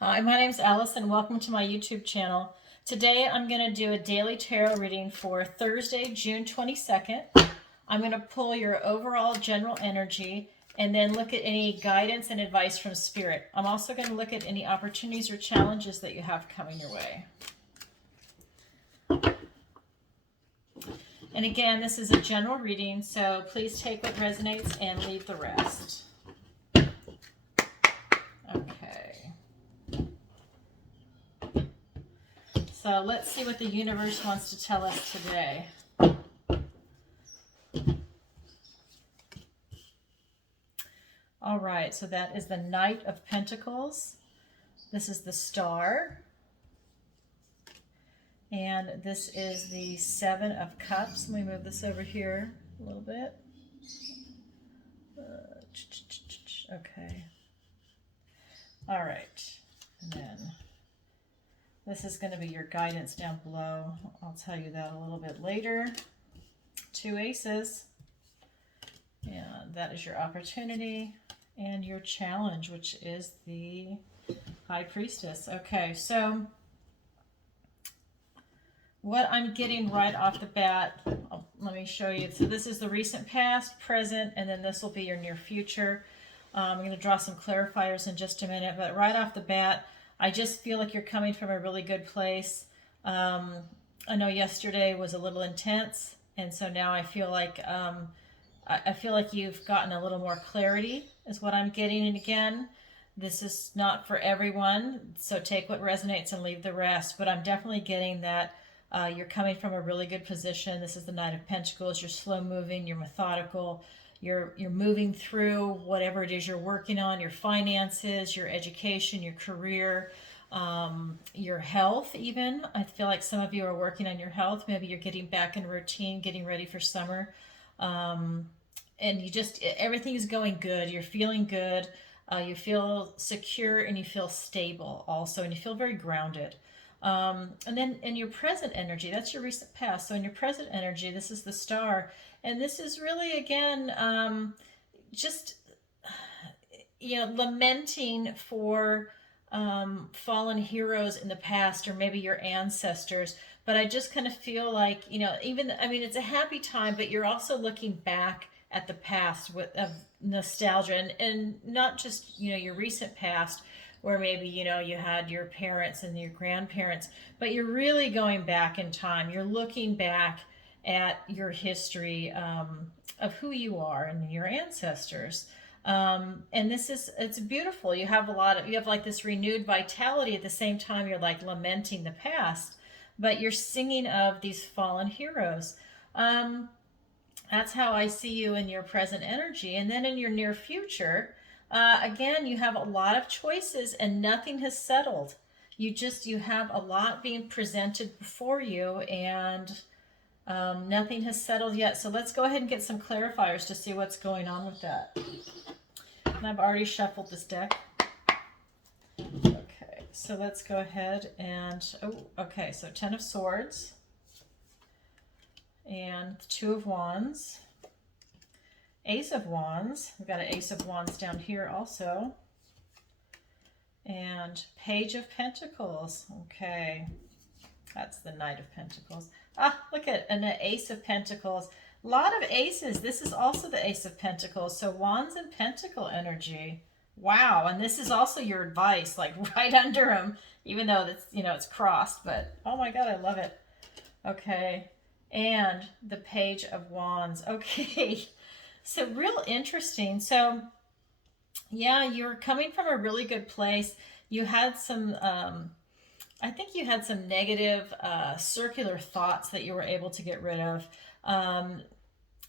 Hi, my name is Alice and welcome to my YouTube channel. Today I'm going to do a daily tarot reading for Thursday, June 22nd. I'm going to pull your overall general energy and then look at any guidance and advice from Spirit. I'm also going to look at any opportunities or challenges that you have coming your way. And again, this is a general reading, so please take what resonates and leave the rest. Okay. So let's see what the universe wants to tell us today. All right, so that is the Knight of Pentacles. This is the Star. And this is the Seven of Cups. Let me move this over here a little bit. Okay. All right. And then this is going to be your guidance down below. I'll tell you that a little bit later. Two aces. And that is your opportunity and your challenge, which is the High Priestess. Okay, so what I'm getting right off the bat, let me show you. So this is the recent past, present, and then this will be your near future. I'm going to draw some clarifiers in just a minute, but right off the bat, I just feel like you're coming from a really good place. I know yesterday was a little intense, and so now I feel like you've gotten a little more clarity is what I'm getting. And again, this is not for everyone, so take what resonates and leave the rest. But I'm definitely getting that you're coming from a really good position. This is the Knight of Pentacles. You're slow moving, you're methodical, you're moving through whatever it is you're working on, your finances, your education, your career, your health even. I feel like some of you are working on your health. Maybe you're getting back in routine, getting ready for summer. And everything is going good. You're feeling good. You feel secure and you feel stable also, and you feel very grounded. And then in your present energy, that's your recent past. So in your present energy, this is the Star. And this is really, again, just, lamenting for fallen heroes in the past, or maybe your ancestors. But I just kind of feel like, it's a happy time, but you're also looking back at the past with of nostalgia, and not just, your recent past, where maybe, you had your parents and your grandparents, but you're really going back in time. You're looking back at your history, of who you are and your ancestors. And it's beautiful. You have like this renewed vitality. At the same time, you're like lamenting the past, but you're singing of these fallen heroes. That's how I see you in your present energy. And then in your near future, again, you have a lot of choices and nothing has settled. You have a lot being presented before you, and nothing has settled yet. So let's go ahead and get some clarifiers to see what's going on with that. And I've already shuffled this deck. Okay, so let's go ahead and, okay, so Ten of Swords and Two of Wands, Ace of Wands. We've got an Ace of Wands down here also, and Page of Pentacles. Okay, that's the Knight of Pentacles. Look at an Ace of Pentacles. A lot of aces. This is also the Ace of Pentacles. So Wands and Pentacle energy. Wow. And this is also your advice, like right under them, even though that's, it's crossed, but oh my God, I love it. Okay. And the Page of Wands. Okay. So real interesting. So yeah, you're coming from a really good place. You had some, I think you had some negative circular thoughts that you were able to get rid of.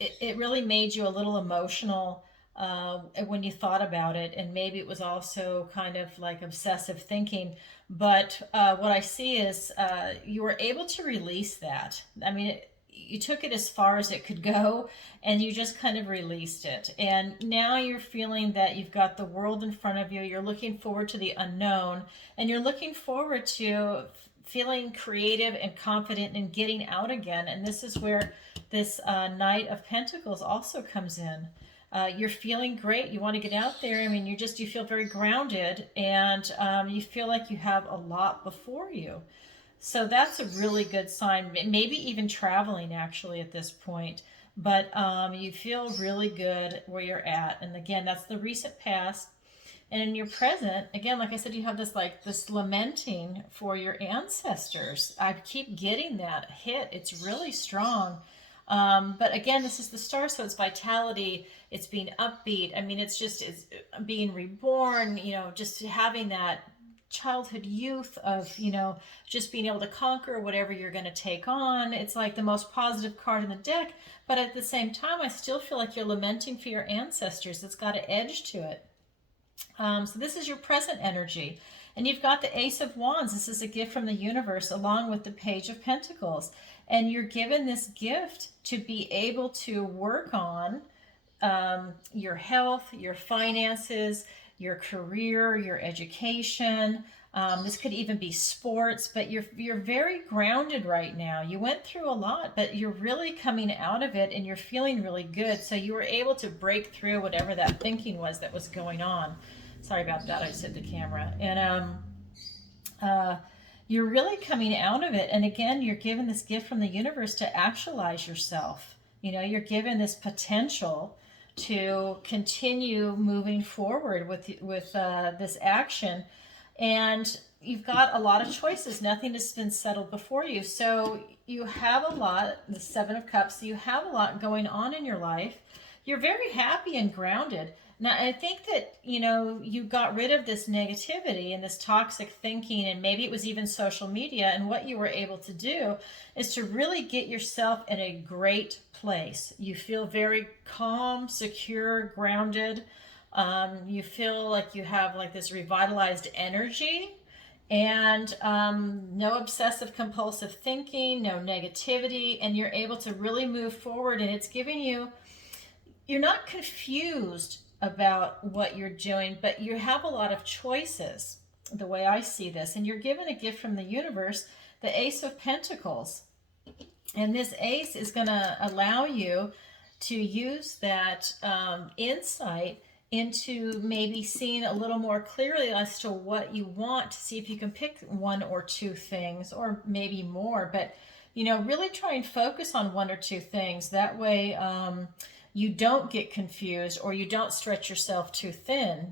It really made you a little emotional when you thought about it, and maybe it was also kind of like obsessive thinking. But what I see is you were able to release that. I mean, you took it as far as it could go, and you just kind of released it. And now you're feeling that you've got the world in front of you. You're looking forward to the unknown, and you're looking forward to feeling creative and confident and getting out again. And this is where this Knight of Pentacles also comes in. You're feeling great. You want to get out there. I mean, you feel very grounded, and you feel like you have a lot before you. So that's a really good sign. Maybe even traveling actually at this point. But you feel really good where you're at. And again, that's the recent past. And in your present, again, like I said, you have this lamenting for your ancestors. I keep getting that hit. It's really strong. But again, this is the star, so it's vitality. It's being upbeat. I mean, it's being reborn. Just having that childhood youth of just being able to conquer whatever you're going to take on. It's like the most positive card in the deck, but at the same time I still feel like you're lamenting for your ancestors. It's got an edge to it. So this is your present energy, and you've got the Ace of Wands. This is a gift from the universe along with the Page of Pentacles, and you're given this gift to be able to work on your health, your finances, your career, your education. This could even be sports, but you're very grounded right now. You went through a lot, but you're really coming out of it, and you're feeling really good. So you were able to break through whatever that thinking was that was going on. Sorry about that. I just hit the camera. And you're really coming out of it. And again, you're given this gift from the universe to actualize yourself. You're given this potential to continue moving forward with this action, and you've got a lot of choices. Nothing has been settled before you, so you have a lot. The Seven of Cups, you have a lot going on in your life. You're very happy and grounded. Now, I think that, you got rid of this negativity and this toxic thinking, and maybe it was even social media, and what you were able to do is to really get yourself in a great place. You feel very calm, secure, grounded. You feel like you have like this revitalized energy, and no obsessive compulsive thinking, no negativity, and you're able to really move forward, and it's giving you're not confused about what you're doing, but you have a lot of choices, the way I see this. And you're given a gift from the universe, the Ace of Pentacles. And this ace is going to allow you to use that insight into maybe seeing a little more clearly as to what you want, to see if you can pick one or two things, or maybe more. But, really try and focus on one or two things. That way, you don't get confused, or you don't stretch yourself too thin.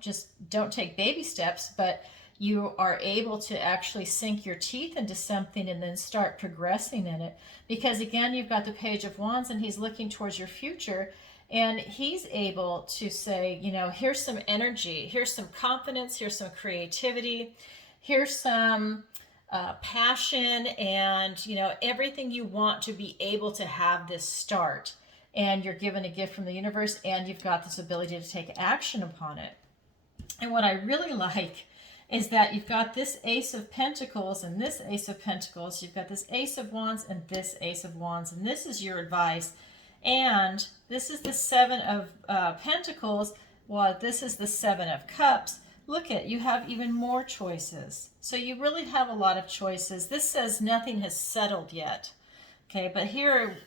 Just don't take baby steps, but you are able to actually sink your teeth into something and then start progressing in it. Because again, you've got the Page of Wands, and he's looking towards your future, and he's able to say, here's some energy, here's some confidence, here's some creativity, here's some passion, and everything you want to be able to have this start. And you're given a gift from the universe, and you've got this ability to take action upon it. And what I really like is that you've got this Ace of Pentacles and this Ace of Pentacles. You've got this Ace of Wands and this Ace of Wands, and this is your advice. And this is the Seven of Pentacles, while this is the Seven of Cups. Look at, you have even more choices. So you really have a lot of choices. This says nothing has settled yet. Okay, but here,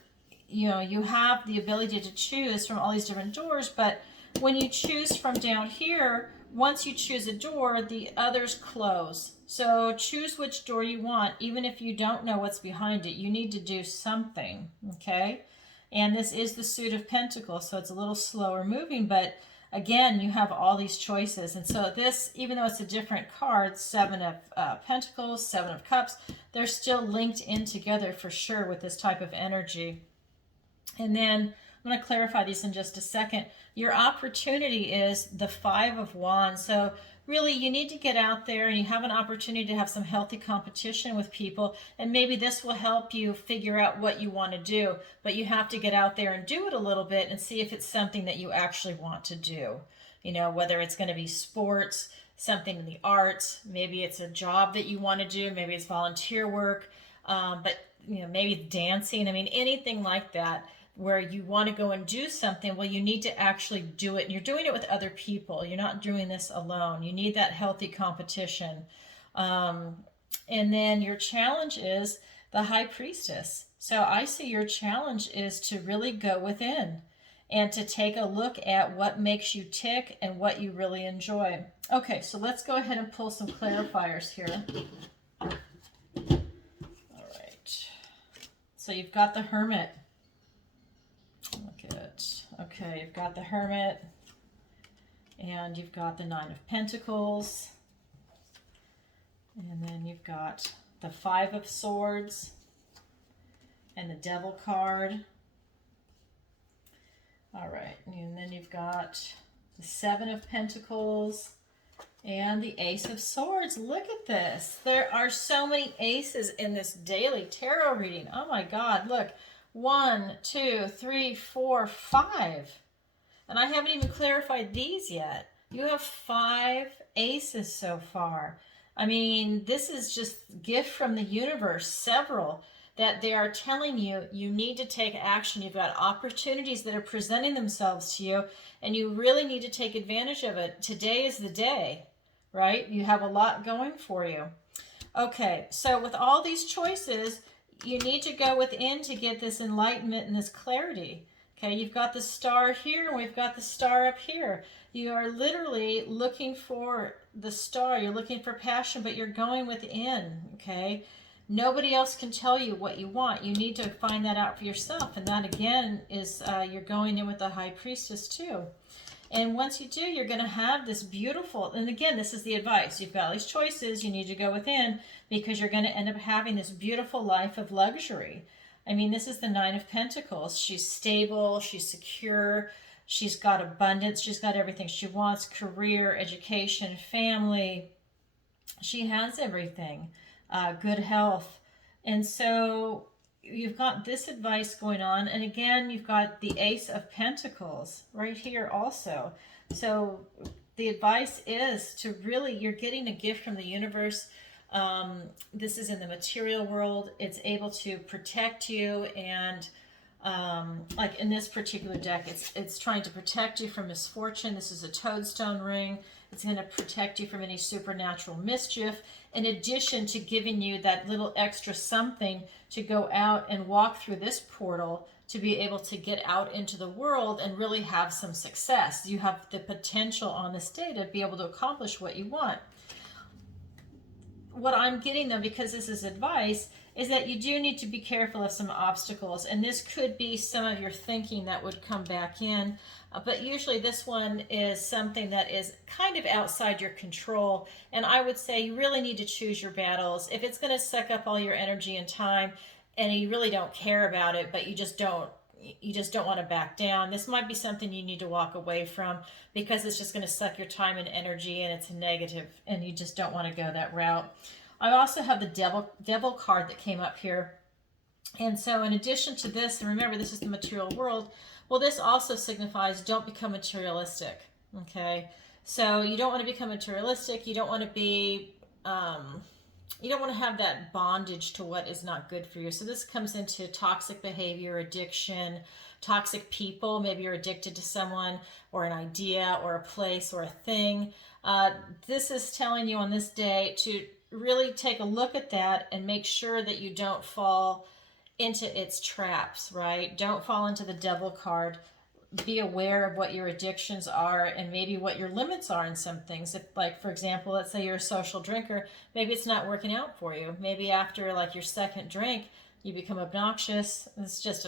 you have the ability to choose from all these different doors, but when you choose from down here, once you choose a door, the others close. So choose which door you want, even if you don't know what's behind it. You need to do something, okay? And this is the Suit of Pentacles, so it's a little slower moving, but again, you have all these choices. And so this, even though it's a different card, Seven of Pentacles, Seven of Cups, they're still linked in together for sure with this type of energy. And then I'm going to clarify these in just a second. Your opportunity is the Five of Wands. So really, you need to get out there, and you have an opportunity to have some healthy competition with people. And maybe this will help you figure out what you want to do. But you have to get out there and do it a little bit and see if it's something that you actually want to do. Whether it's going to be sports, something in the arts, maybe it's a job that you want to do, maybe it's volunteer work, but maybe dancing. I mean, anything like that, where you want to go and do something, well, you need to actually do it. And you're doing it with other people. You're not doing this alone. You need that healthy competition. And then your challenge is the High Priestess. So I see your challenge is to really go within and to take a look at what makes you tick and what you really enjoy. Okay, so let's go ahead and pull some clarifiers here. All right. So you've got the Hermit. Look at it. Okay, you've got the Hermit, and you've got the Nine of Pentacles, and then you've got the Five of Swords, and the Devil card. All right, and then you've got the Seven of Pentacles and the Ace of Swords. Look at this. There are so many aces in this daily tarot reading. Oh my God, look. 1, 2, 3, 4, 5. And I haven't even clarified these yet. You have 5 aces so far. I mean, this is just gift from the universe, several, that they are telling you you need to take action. You've got opportunities that are presenting themselves to you, and you really need to take advantage of it. Today is the day, right? You have a lot going for you. Okay, so with all these choices, you need to go within to get this enlightenment and this clarity. Okay, you've got the star here, and we've got the star up here. You are literally looking for the star. You're looking for passion, but you're going within, okay? Nobody else can tell you what you want. You need to find that out for yourself. And that, again, is you're going in with the High Priestess, too. And once you do, you're going to have this beautiful, and again, this is the advice. You've got all these choices. You need to go within because you're going to end up having this beautiful life of luxury. I mean, this is the Nine of Pentacles. She's stable. She's secure. She's got abundance. She's got everything she wants: career, education, family. She has everything. Good health. And so you've got this advice going on. And again, you've got the Ace of Pentacles right here also. So the advice is to really, you're getting a gift from the universe. This is in the material world. It's able to protect you, and like in this particular deck, it's trying to protect you from misfortune. This is a toadstone ring. It's going to protect you from any supernatural mischief, in addition to giving you that little extra something to go out and walk through this portal to be able to get out into the world and really have some success. You have the potential on this day to be able to accomplish what you want. What I'm getting, though, because this is advice, is that you do need to be careful of some obstacles, and this could be some of your thinking that would come back in, but usually this one is something that is kind of outside your control, and I would say you really need to choose your battles. If it's going to suck up all your energy and time, and you really don't care about it, but you just don't want to back down, this might be something you need to walk away from, because it's just going to suck your time and energy, and it's negative, and you just don't want to go that route. I also have the devil card that came up here. And so in addition to this, and remember, this is the material world, well, this also signifies don't become materialistic, okay? So you don't want to become materialistic. You don't want to be, you don't want to have that bondage to what is not good for you. So this comes into toxic behavior, addiction, toxic people. Maybe you're addicted to someone or an idea or a place or a thing. This is telling you on this day to really take a look at that and make sure that you don't fall into its traps, right? Don't fall into the devil card. Be aware of what your addictions are and maybe what your limits are in some things. If, like, for example, let's say you're a social drinker, maybe it's not working out for you. Maybe after like your second drink, you become obnoxious. It's just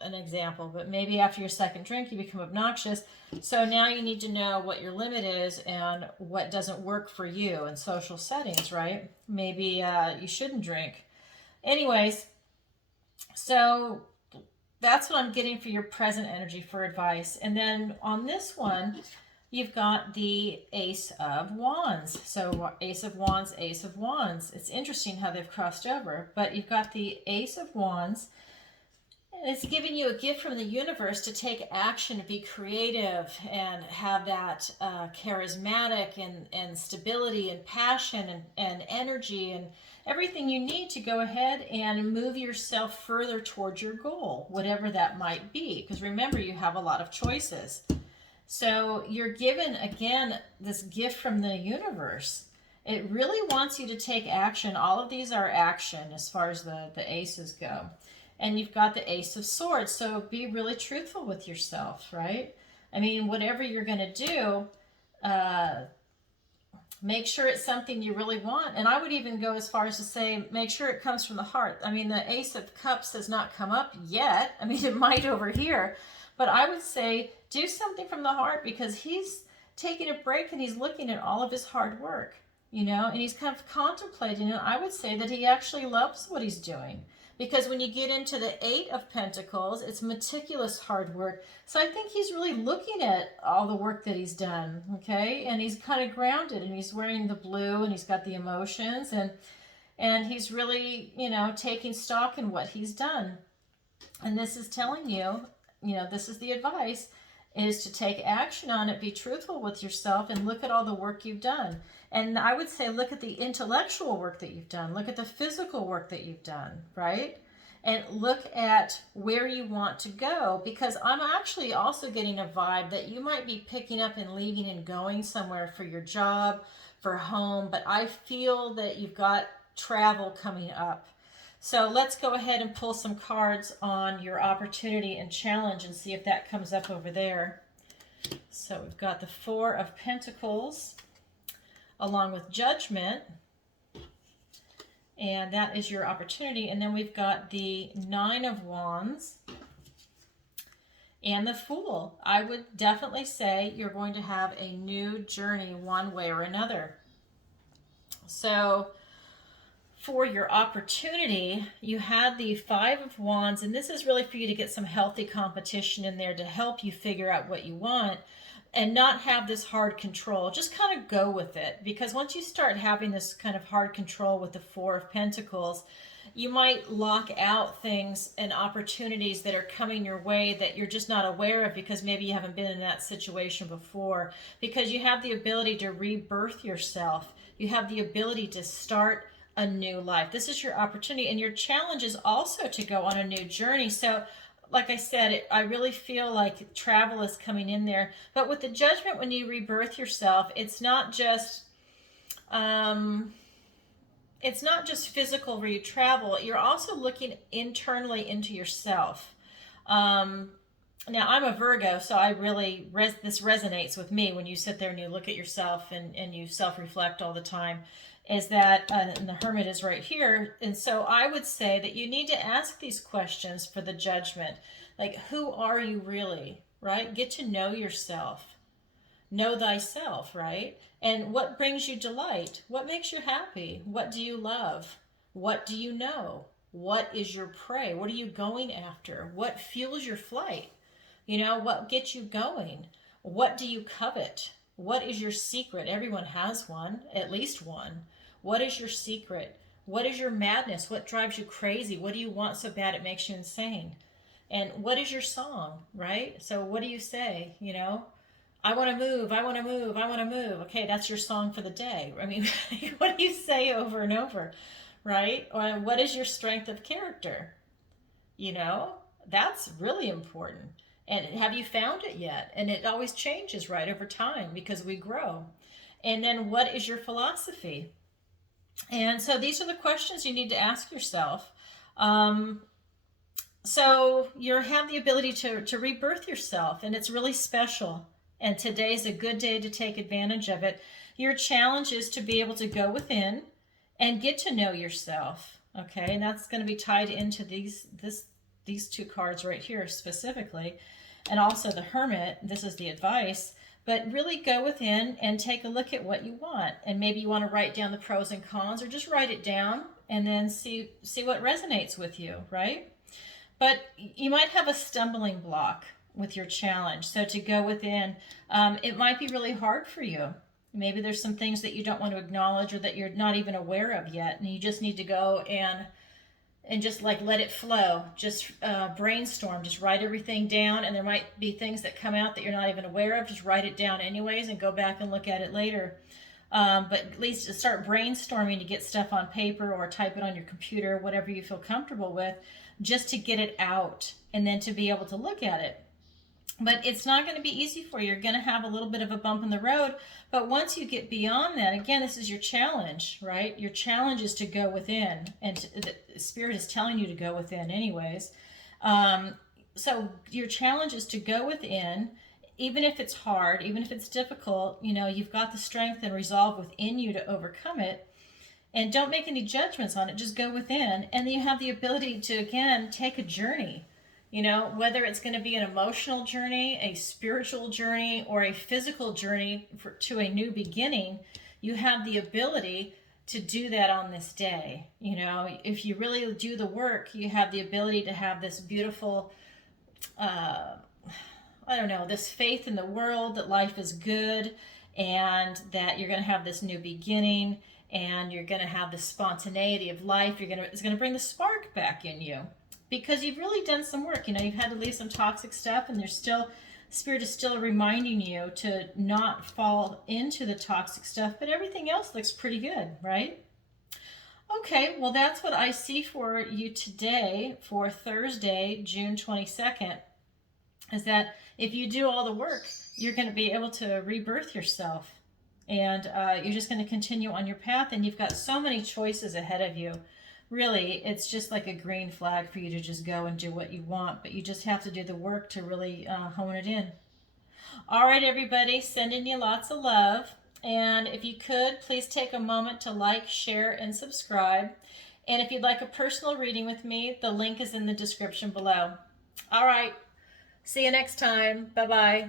an example, but maybe after your second drink, you become obnoxious. So now you need to know what your limit is and what doesn't work for you in social settings, right? Maybe you shouldn't drink. Anyways, so that's what I'm getting for your present energy for advice. And then on this one, you've got the Ace of Wands. So Ace of Wands, Ace of Wands. It's interesting how they've crossed over, but you've got the Ace of Wands. It's giving you a gift from the universe to take action, to be creative, and have that charismatic and stability and passion and energy and everything you need to go ahead and move yourself further towards your goal, whatever that might be. Because remember, you have a lot of choices. So you're given, again, this gift from the universe. It really wants you to take action. All of these are action as far as the aces go. And you've got the Ace of Swords. So be really truthful with yourself, right? I mean, whatever you're going to do, make sure it's something you really want. And I would even go as far as to say, make sure it comes from the heart. I mean, the Ace of Cups has not come up yet. I mean, it might over here. But I would say do something from the heart, because he's taking a break and he's looking at all of his hard work, you know, and he's kind of contemplating. And I would say that he actually loves what he's doing. Because when you get into the Eight of Pentacles, it's meticulous hard work. So I think he's really looking at all the work that he's done, okay? And he's kind of grounded, and he's wearing the blue, and he's got the emotions, and he's really, you know, taking stock in what he's done. And this is telling you, you know, this is the advice, is to take action on it, be truthful with yourself, and look at all the work you've done. And I would say look at the intellectual work that you've done. Look at the physical work that you've done, right? And look at where you want to go, because I'm actually also getting a vibe that you might be picking up and leaving and going somewhere for your job, for home, but I feel that you've got travel coming up. So let's go ahead and pull some cards on your opportunity and challenge and see if that comes up over there. So we've got the Four of Pentacles along with Judgment, and that is your opportunity. And then we've got the Nine of Wands and the Fool. I would definitely say you're going to have a new journey one way or another. So for your opportunity, you had the Five of Wands, and this is really for you to get some healthy competition in there to help you figure out what you want and not have this hard control. Just kind of go with it, because once you start having this kind of hard control with the Four of Pentacles, you might lock out things and opportunities that are coming your way that you're just not aware of, because maybe you haven't been in that situation before, because you have the ability to rebirth yourself. You have the ability to start a new life. This is your opportunity, and your challenge is also to go on a new journey. So like I said, I really feel like travel is coming in there. But with the Judgment, when you rebirth yourself, it's not just physical where you travel. You're also looking internally into yourself. Now, I'm a Virgo, so I really, this resonates with me when you sit there and you look at yourself and you self-reflect all the time, is that, and the Hermit is right here. And so I would say that you need to ask these questions for the Judgment. Like, who are you really, right? Get to know yourself. Know thyself, right? And what brings you delight? What makes you happy? What do you love? What do you know? What is your prey? What are you going after? What fuels your flight? You know, what gets you going? What do you covet? What is your secret? Everyone has one, at least one. What is your secret? What is your madness? What drives you crazy? What do you want so bad it makes you insane? And what is your song, right? So what do you say? You know, I want to move, I want to move, I want to move. Okay, that's your song for the day. I mean, what do you say over and over, right? Or what is your strength of character? You know, that's really important. And have you found it yet? And it always changes, right, over time, because we grow. And then what is your philosophy? And so these are the questions you need to ask yourself. So you have the ability to rebirth yourself, and it's really special. And today's a good day to take advantage of it. Your challenge is to be able to go within and get to know yourself. Okay, and that's going to be tied into these two cards right here specifically, and also the Hermit. This is the advice. But really go within and take a look at what you want. And maybe you want to write down the pros and cons, or just write it down and then see what resonates with you, right? But you might have a stumbling block with your challenge. So to go within, it might be really hard for you. Maybe there's some things that you don't want to acknowledge or that you're not even aware of yet. And you just need to go and just like let it flow. Just brainstorm, just write everything down, and there might be things that come out that you're not even aware of. Just write it down anyways and go back and look at it later. But at least start brainstorming to get stuff on paper or type it on your computer, whatever you feel comfortable with, just to get it out and then to be able to look at it. But it's not going to be easy for you. You're going to have a little bit of a bump in the road. But once you get beyond that, again, this is your challenge, right? Your challenge is to go within, and the Spirit is telling you to go within, anyways. So your challenge is to go within, even if it's hard, even if it's difficult. You know, you've got the strength and resolve within you to overcome it. And don't make any judgments on it. Just go within, and then you have the ability to, again, take a journey. You know, whether it's going to be an emotional journey, a spiritual journey, or a physical journey to a new beginning, you have the ability to do that on this day. You know, if you really do the work, you have the ability to have this beautiful, I don't know, this faith in the world that life is good and that you're going to have this new beginning and you're going to have the spontaneity of life. It's going to bring the spark back in you because you've really done some work. You know, you've had to leave some toxic stuff, and there's still, Spirit is still reminding you to not fall into the toxic stuff, but everything else looks pretty good, right? Okay, well, that's what I see for you today for Thursday, June 22nd, is that if you do all the work, you're going to be able to rebirth yourself. And you're just going to continue on your path, and you've got so many choices ahead of you. Really, it's just like a green flag for you to just go and do what you want, but you just have to do the work to really hone it in. All right, everybody, sending you lots of love. And if you could, please take a moment to like, share, and subscribe. And if you'd like a personal reading with me, the link is in the description below. All right, see you next time. Bye-bye.